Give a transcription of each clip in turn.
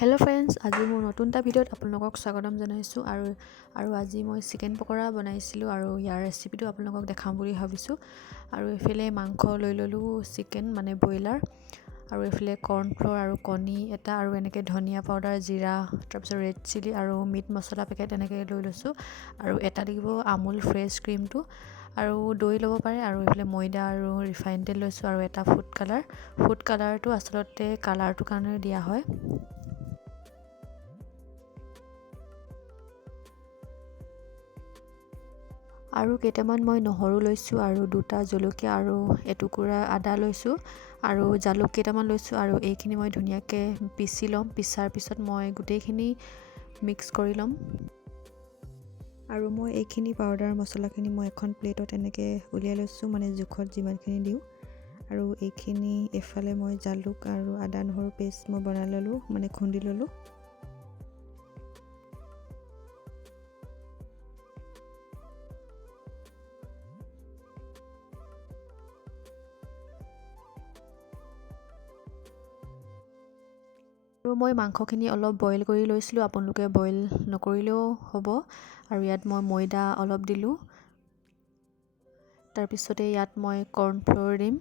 Hello' friends, আজি মোৰ নতুন এটা ভিডিঅ'ত আপোনালোকক স্বাগতম জনাইছোঁ আৰু আজি মই চিকেন পকৰা বনাইছিলোঁ আৰু ইয়াৰ ৰেচিপিটো আপোনালোকক দেখাম বুলি ভাবিছোঁ। আৰু এইফালে মাংস লৈ ল'লোঁ, চিকেন মানে ব্ৰইলাৰ, আৰু এইফালে কৰ্ণফ্ল'ৰ আৰু কণী এটা, আৰু এনেকৈ ধনিয়া পাউডাৰ, জিৰা, তাৰপিছত ৰেড চিলি আৰু মিট মছলা পেকেট এনেকৈ লৈ লৈছোঁ। আৰু এটা লাগিব আমুল ফ্ৰেছ ক্ৰীমটো, আৰু দৈ ল'ব পাৰে, আৰু এইফালে ময়দা আৰু ৰিফাইন তেল লৈছোঁ, আৰু এটা ফুড কালাৰটো আচলতে কালাৰটোৰ কাৰণে দিয়া হয়। আৰু কেইটামান মই নহৰু লৈছোঁ, আৰু দুটা জলকীয়া আৰু এটুকুৰা আদা লৈছোঁ, আৰু জালুক কেইটামান লৈছোঁ, আৰু এইখিনি মই ধুনীয়াকৈ পিচি ল'ম। পিছাৰ পিছত মই গোটেইখিনি মিক্স কৰি ল'ম। আৰু মই এইখিনি পাউডাৰ মছলাখিনি মই এখন প্লেটত এনেকৈ উলিয়াই লৈছোঁ, মানে জোখত যিমানখিনি দিওঁ। আৰু এইখিনি এফালে মই জালুক আৰু আদা নহৰু পেষ্ট মই বনাই ল'লোঁ, মানে খুন্দি ল'লোঁ। আৰু মই মাংসখিনি অলপ বইল কৰি লৈছিলোঁ, আপোনালোকে বইল নকৰিলেও হ'ব। আৰু ইয়াত মই ময়দা অলপ দিলোঁ, তাৰপিছতে ইয়াত মই কৰ্ণফ্ল'ৰ দিম।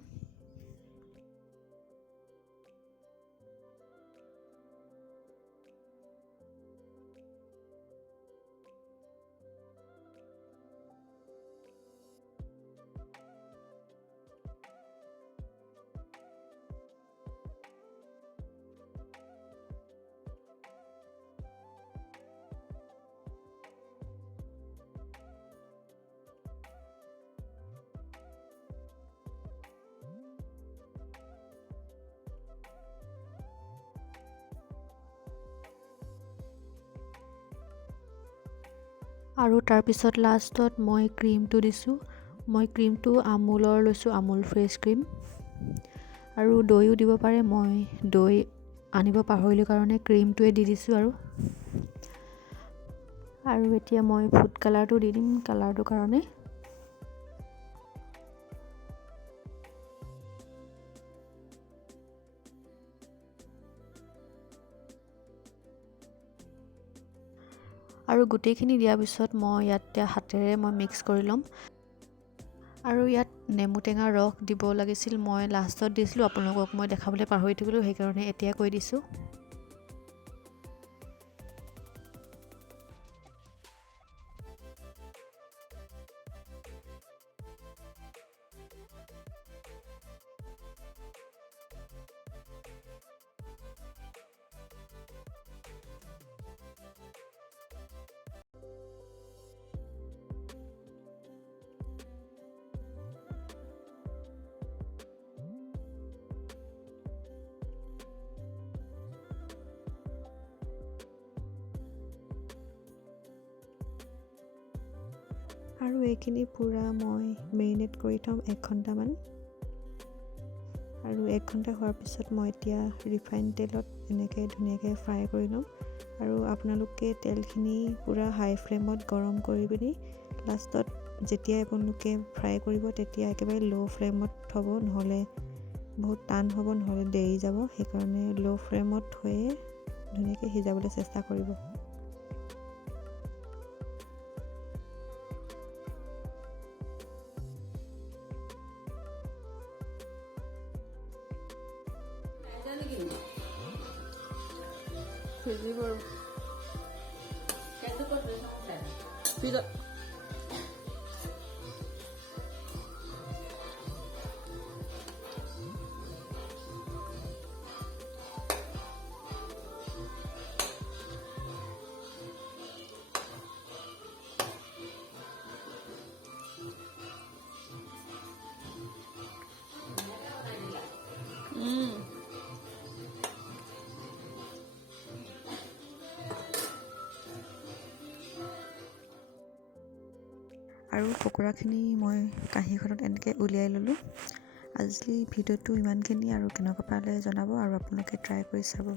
আৰু তাৰপিছত লাষ্টত মই ক্ৰীমটো দিছোঁ। মই ক্ৰীমটো আমুলৰ লৈছোঁ, আমুল ফ্ৰেছ ক্ৰীম। আৰু দৈও দিব পাৰে, মই দৈ আনিব পাহৰিলোঁ কাৰণে ক্ৰীমটোৱে দি দিছোঁ। আৰু এতিয়া মই ফুড কালাৰটো দি দিম কালাৰটোৰ কাৰণে। আৰু গোটেইখিনি দিয়াৰ পিছত মই ইয়াত হাতেৰে মই মিক্স কৰি ল'ম। আৰু ইয়াত নেমু টেঙাৰ ৰস দিব লাগিছিল, মই লাষ্টত দিছিলোঁ, আপোনালোকক মই দেখাবলৈ পাহৰি থাকিলোঁ, সেইকাৰণে এতিয়া কৈ দিছোঁ। আৰু এইখিনি পূৰা মই মেৰিনেট কৰি থ'ম 1 ঘণ্টামান। আৰু 1 ঘণ্টা হোৱাৰ পিছত মই এতিয়া ৰিফাইন তেলত এনেকৈ ধুনীয়াকৈ ফ্ৰাই কৰি ল'ম। আৰু আপোনালোকে তেলখিনি পূৰা হাই ফ্লেমত গৰম কৰি পিনি লাষ্টত যেতিয়া আপোনালোকে ফ্ৰাই কৰিব তেতিয়া একেবাৰে ল' ফ্লেমত থ'ব, নহ'লে বহুত টান হ'ব, নহ'লে দেৰি যাব। সেইকাৰণে ল' ফ্লেমত থৈয়ে ধুনীয়াকৈ সিজাবলৈ চেষ্টা কৰিব। আৰু পকোৰাখিনি মই কাঁহীখনত এনেকৈ উলিয়াই ল'লোঁ। আজি ভিডিঅ'টো ইমানখিনি, আৰু কেনেকুৱা পালে জনাব, আৰু আপোনালোকে ট্ৰাই কৰি চাব।